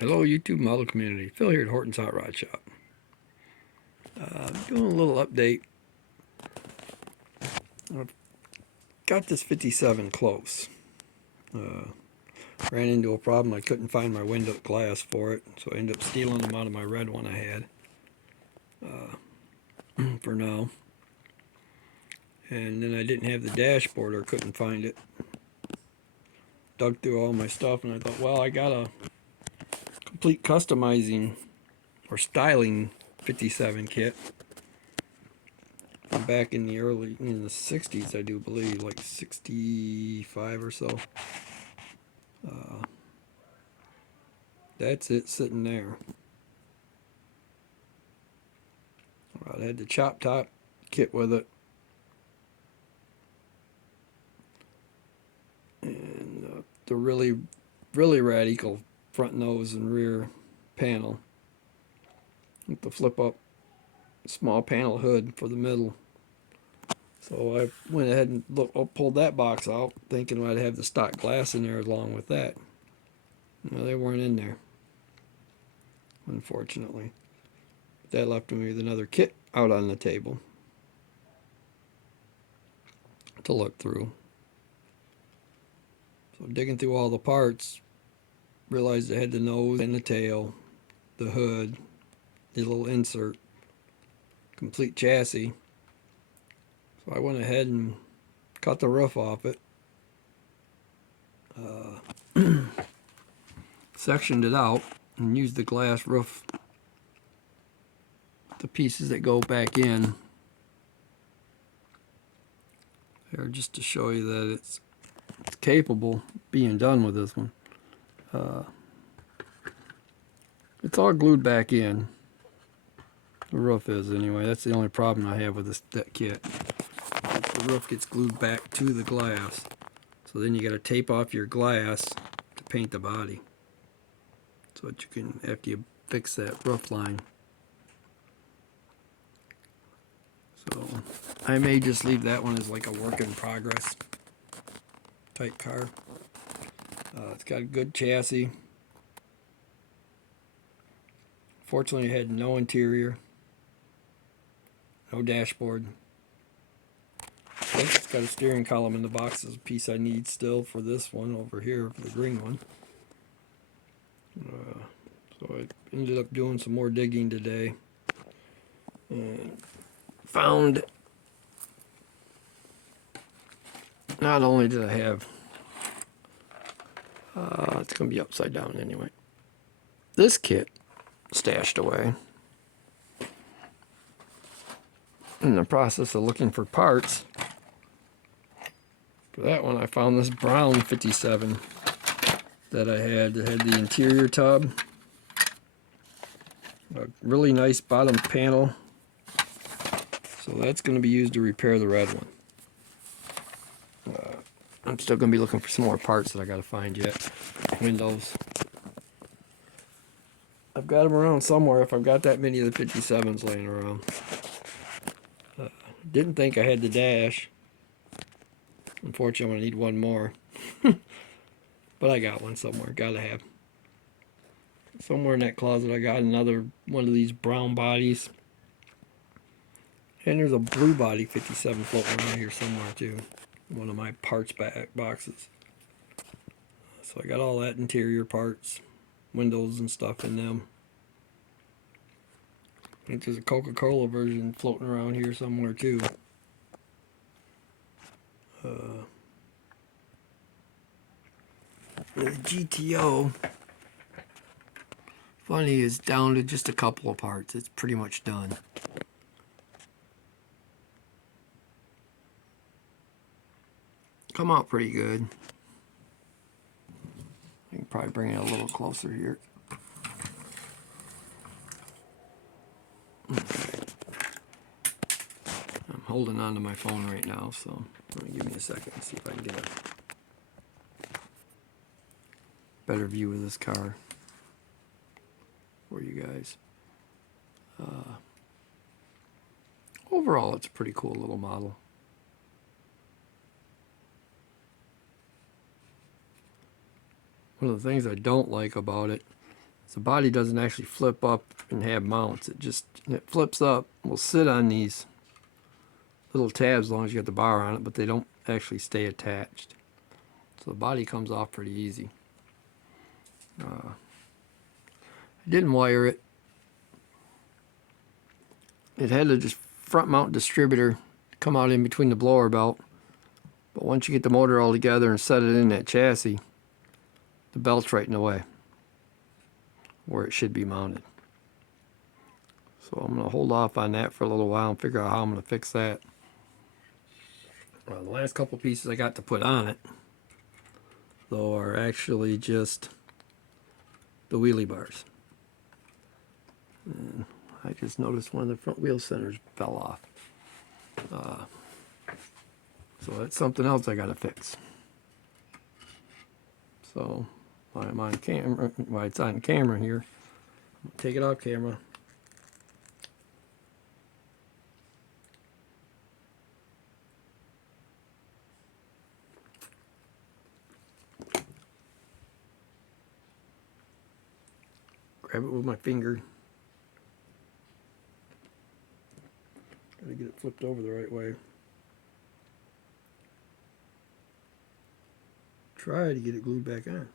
Hello YouTube model community, Phil here at Horton's Hot Rod Shop. Doing a little update. I've got this 57 close. Ran into a problem. I couldn't find my window glass for it, so I ended up stealing them out of my red one I had for now. And then I didn't have the dashboard or couldn't find it. Dug through all my stuff and I thought, well, I got a complete customizing or styling 57 kit from back in the in the 60s, I do believe, like 65 or so. That's it sitting there. I had the chop top kit with it, and the really radical front nose and rear panel with the flip up small panel hood for the middle. So I went ahead and pulled that box out, thinking I'd have the stock glass in there along with that. No, they weren't in there, unfortunately. That left me with another kit out on the table to look through. So digging through all the parts, realized I had the nose and the tail, the hood, the little insert, complete chassis. So I went ahead and cut the roof off it, sectioned it out, and used the glass roof, the pieces that go back in there, just to show you that it's capable of being done with this one. It's all glued back in. The roof is anyway. That's the only problem I have with that kit. The roof gets glued back to the glass. So then you got to tape off your glass to paint the body. So that you can, after you fix that roof line. So I may just leave that one as like a work in progress type car. It's got a good chassis. Fortunately, it had no interior, no dashboard. It's got a steering column in the box. Is a piece I need still for this one over here, for the green one. So I ended up doing some more digging today and found not only did I have it's going to be upside down anyway, this kit stashed away. In the process of looking for parts for that one, I found this brown 57 that I had. It had the interior tub, a really nice bottom panel, so that's going to be used to repair the red one. I'm still going to be looking for some more parts that I got to find yet. Windows. I've got them around somewhere if I've got that many of the 57s laying around. Didn't think I had the dash. Unfortunately, I'm going to need one more. But I got one somewhere. Gotta have. Somewhere in that closet I got another one of these brown bodies. And there's a blue body 57 floating around here somewhere too. One of my parts boxes. So I got all that interior parts, windows and stuff in them. I think there's a Coca-Cola version floating around here somewhere too. The GTO, funny, is down to just a couple of parts. It's pretty much done. Come out pretty good. I can probably bring it a little closer here. Okay. I'm holding on to my phone right now, so give me a second and see if I can get a better view of this car for you guys. Overall, it's a pretty cool little model. One of the things I don't like about it The body doesn't actually flip up and have mounts. It flips up, will sit on these little tabs as long as you got the bar on it, but they don't actually stay attached. So the body comes off pretty easy. I didn't wire it. It had a just front mount distributor come out in between the blower belt. But once you get the motor all together and set it in that chassis, the belt's right in the way where it should be mounted. So I'm going to hold off on that for a little while and figure out how I'm going to fix that. Well, the last couple pieces I got to put on it, though, are actually just the wheelie bars. And I just noticed one of the front wheel centers fell off. So that's something else I got to fix. So while I'm on camera, while it's on camera here, take it off camera. Grab it with my finger. Gotta get it flipped over the right way. Try to get it glued back on.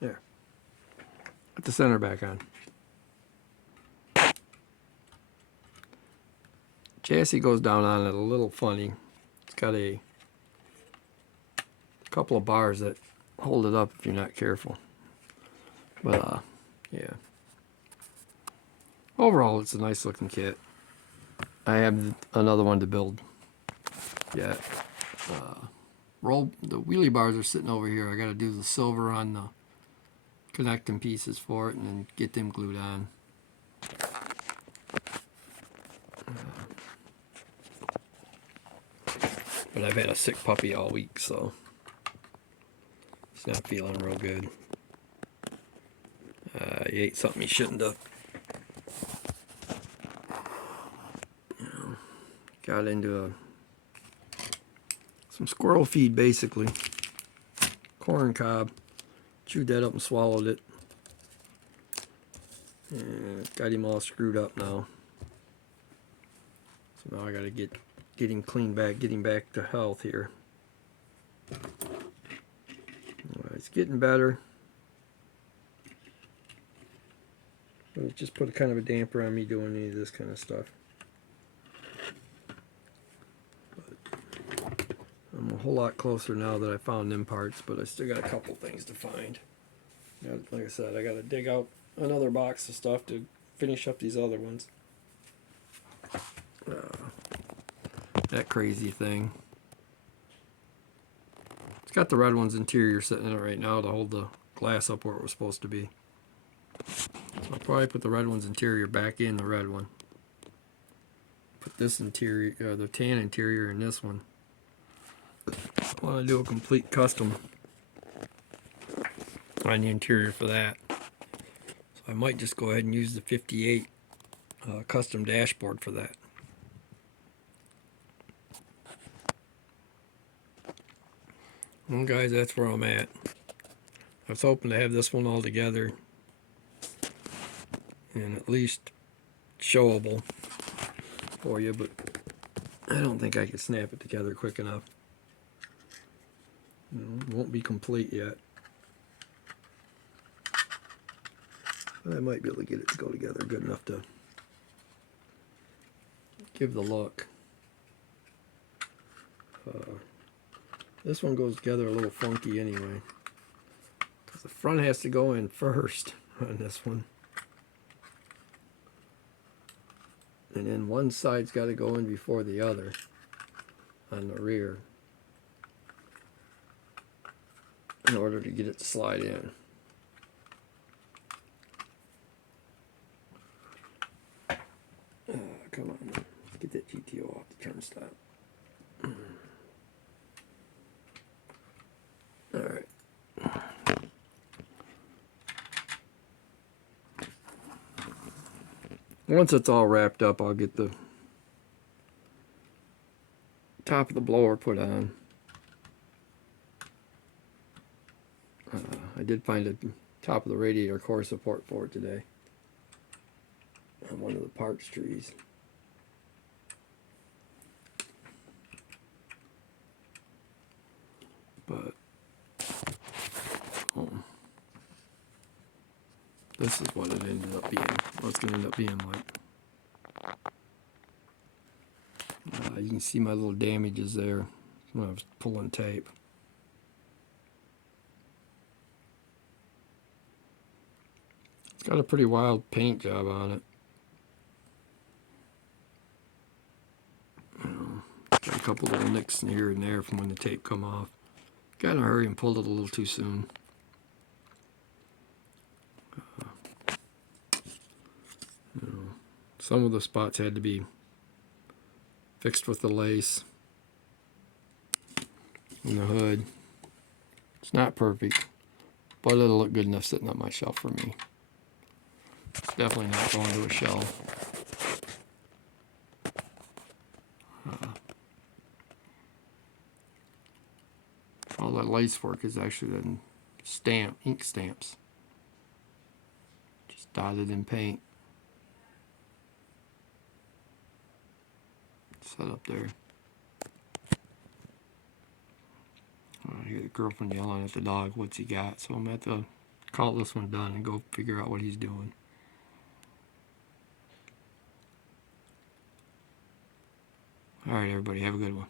There. Put the center back on. Chassis goes down on it a little funny. It's got a couple of bars that hold it up if you're not careful. But yeah. Overall, it's a nice looking kit. I have another one to build yet. The wheelie bars are sitting over here. I got to do the silver on the connecting pieces for it and then get them glued on. But I've had a sick puppy all week, so he's not feeling real good. He ate something he shouldn't have. Got into some squirrel feed, basically. Corn cob. Chewed that up and swallowed it. And got him all screwed up now. So now I gotta get him cleaned back, get him back to health here. It's getting better. But it just put a kind of a damper on me doing any of this kind of stuff. I'm a whole lot closer now that I found them parts, but I still got a couple things to find. Like I said, I got to dig out another box of stuff to finish up these other ones. That crazy thing. It's got the red one's interior sitting in it right now to hold the glass up where it was supposed to be. So I'll probably put the red one's interior back in the red one. Put this interior, the tan interior in this one. I want to do a complete custom on the interior for that. So I might just go ahead and use the 58 custom dashboard for that. Well, guys, that's where I'm at. I was hoping to have this one all together and at least showable for you, but I don't think I can snap it together quick enough. It won't be complete yet. But I might be able to get it to go together good enough to give the look. This one goes together a little funky anyway, because the front has to go in first on this one. And then one side's got to go in before the other on the rear in order to get it to slide in. Come on, let's get that GTO off the turnstile. Alright. Once it's all wrapped up, I'll get the top of the blower put on. I did find a top of the radiator core support for it today on one of the parts trees. But this is what it ended up being. What it's going to end up being like. You can see my little damages there when I was pulling tape. It's got a pretty wild paint job on it. Got a couple little nicks in here and there from when the tape come off. Got in a hurry and pulled it a little too soon. Some of the spots had to be fixed with the lace in the hood. It's not perfect, but it'll look good enough sitting on my shelf for me. It's definitely not going to a shelf. All that lace work is actually then ink stamps, just dotted in paint. Set up there. I hear the girlfriend yelling at the dog, what's he got? So I'm going to have to call this one done and go figure out what he's doing. Alright, everybody, have a good one.